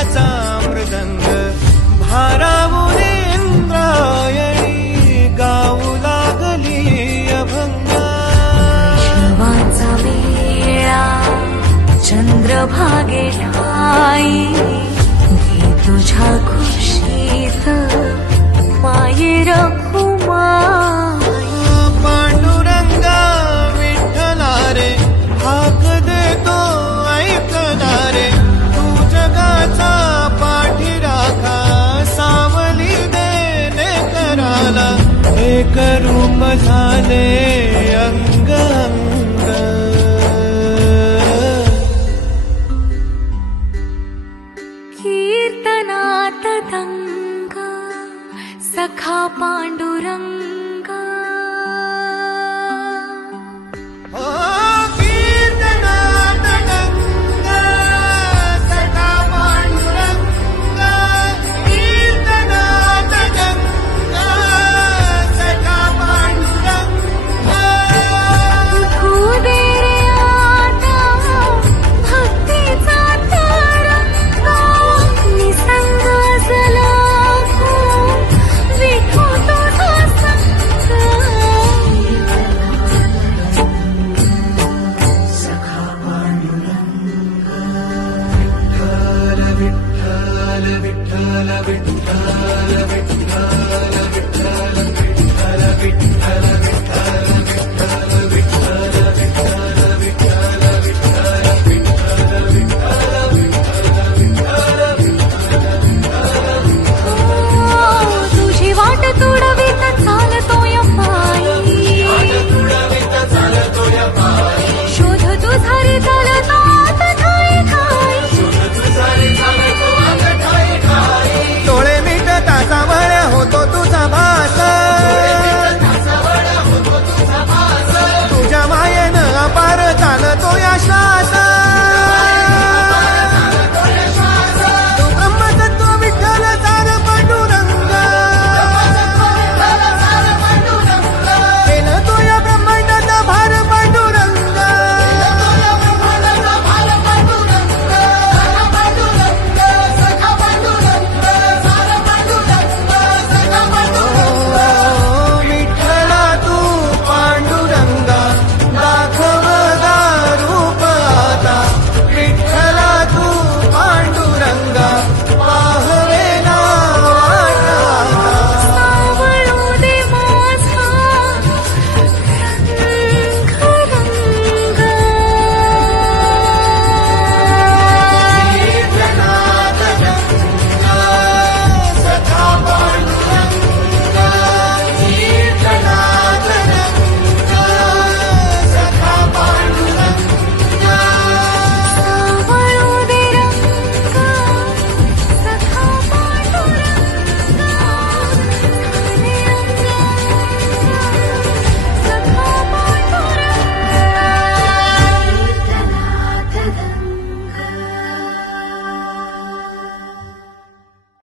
जगाचा मृदंग भारावून इंद्रायणी गाऊ लागली अभंगा वैष्णवाचा वेळा चंद्रभागे ठाई घे तुझ्या खुशीत माये रखुमाई पांडुरंगा विठ्ठला रे हाक देतो ऐकला रे तू जगाचा पाठीराखा सावली देणे कराला एक रूप झाले अंग अंग कीर्तनात दंग सखा पांडुरंग कीर्तनात दंग सखा पांडुरंग कीर्तनात दंग सखा पांडुरंग तू दे रे आता भक्तीचा तरंग निसंग असला विठू तुझा संग सखा पांडुरंग विठ्ठल विठ्ठल विठ्ठल विठ्ठल विठ्ठल